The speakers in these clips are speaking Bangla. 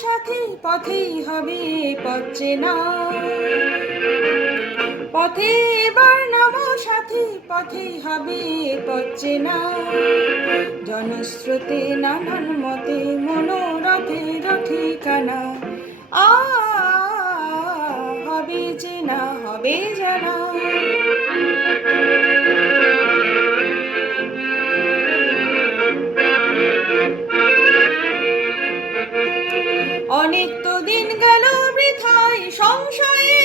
সাথী, পথেই হবে পথে না পথে এবার নামো সাথী, পথেই হবে পথে না জনস্রোতে নানান মতে মনোরথের ঠিকানা আ, হবে যে না হবে জানা। অনেক তো দিন গেল বৃথায় সংশয়ে।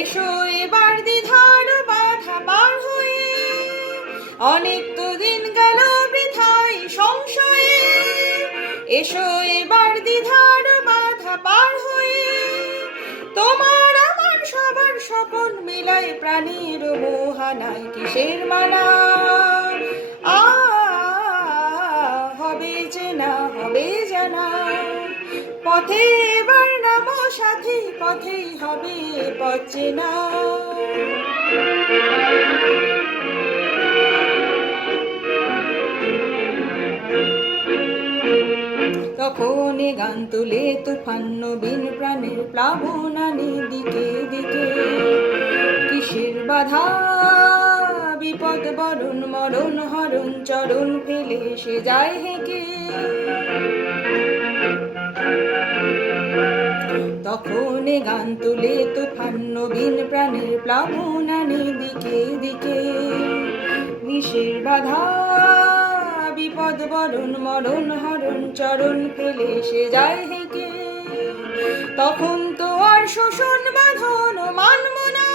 এসো এবার দ্বিধার বাধা পার হয়ে। অনেক তো দিন গেল বৃথায় সংশয়ে। এসো এবার দ্বিধার বাধা পার হয়ে। তোমার আমার সবার স্বপন মিলায় প্রাণীর মোহানায় কিসের মানা? পথে এবার নামো সাথী, পথেই হবে পথে না তখন গান তুলে তুফান নবীন প্রাণের প্লাবনানি দিকে দিকে। কিসের বাধা? বিপদ বরণ, মরণ, হরণ, চরণ ফেলে সে যায় হেঁকে তখন গান তুলে তুফান নবীন প্রাণের প্লাবনানি দিকে দিকে। নিশের বাধা, বিপদ বরণ, মরণ, হরণ, চরণ ফেলে সে যায় হেঁকে তখন তো আর শোষণ, বাঁধন, মানব না।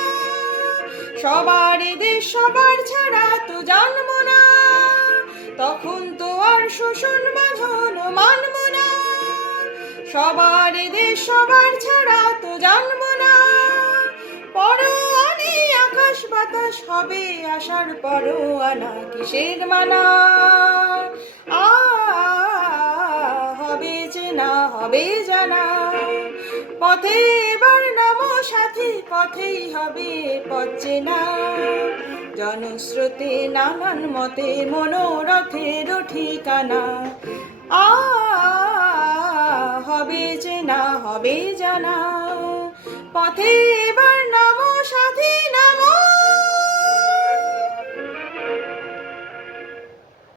সবার দেশ, সবার ছাড়া তো জানব না। তখন তো আর শোষণ, বাঁধন, মানব না। সবার দেশ সবার ছাড়া তো জানব না। পরোয়ানে আকাশ বাতাস হবে আসার পরোয়ানা কিসের মানা? আ, হবে যে না, হবে জানা পথে এবার নামো সাথী, পথেই হবে পথে না। জনস্রোতে নানান মতে মনোরথের ঠিকানা আ হবে চেনা হবে জানা। পথে এবার